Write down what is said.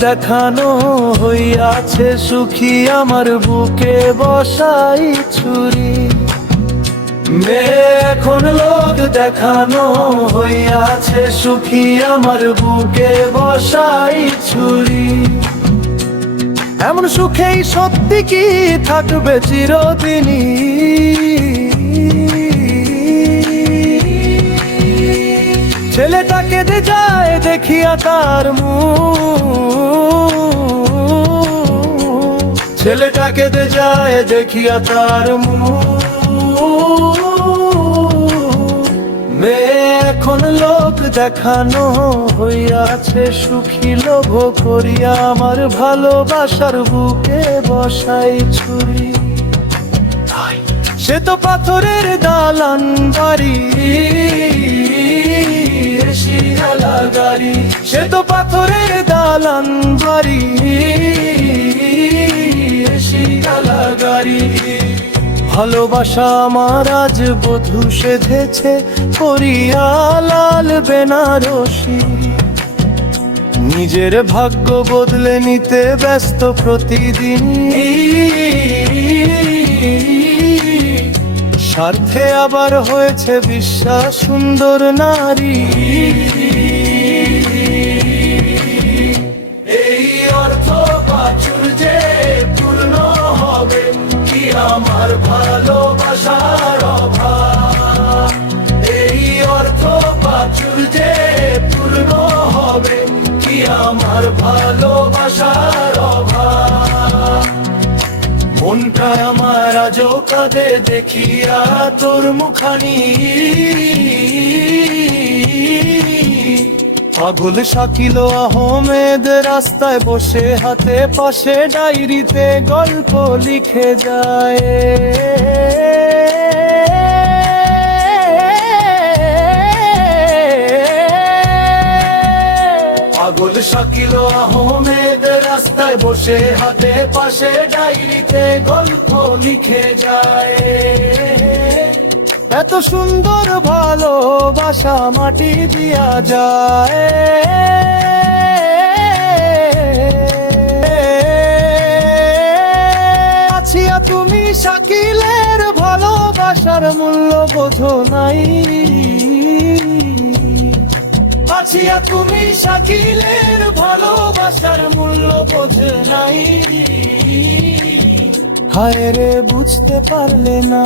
দেখানো হইয়াছে সুখী আমার বুকে বসাই ছুরি। মেয়ে এখন লোক দেখানো হইয়াছে সুখী আমার বুকে বসাই ছুরি। এমন সুখেই সত্যি কি থাকবে চিরদিনই? ছেলেটাকে যে যায় দেখিয়া তার মুখ, ছেলেটাকে যে যায় দেখিয়া তার মুখ। মেয়ে এখন লোক দেখানো হইয়াছে সুখী লোভ করিয়া আমার ভালোবাসার বুকে বসাই ছুরি। সে তো পাথরের দালান বাড়ি, শিয়ালা গাড়ি, সে তো পাথরের দালান বাড়ি, শিয়ালা গাড়ি। ভালোবাসা আমার আজ বধূ সেজেছে করিয়া লাল বেনারসি। নিজের ভাগ্য বদলে নিতে ব্যস্ত প্রতিদিন, স্বার্থে আবার হয়েছে বিশ্বাস সুন্দর নারী। এই অর্থ প্রাচুর্যে পূর্ণ হবে কি আমার ভালোবাসার অভাব? এই অর্থ প্রাচুর্যে পূর্ণ হবে কি আমার ভালোবাসার অভাব? মনটা আমার আজও কাঁদে দেখিয়া তোর মুখানি। পাগল শাকিল আহমেদ রাস্তায় বসে হাতে পাশে ডায়েরিতে গল্প লিখে যায়। পাগল শাকিল আহমেদ রাস্তায় বসে হাতে পাশে ডায়েরিতে গল্প লিখে যায়। এত সুন্দর ভালোবাসা মাটি দিয়া যায়। আছিয়া তুমি শাকিলের ভালোবাসার মূল্য বোঝো নাই। আছিয়া তুমি শাকিলের ভালোবাসার মূল্য বোঝো নাই। হায় রে বুঝতে পারলে না।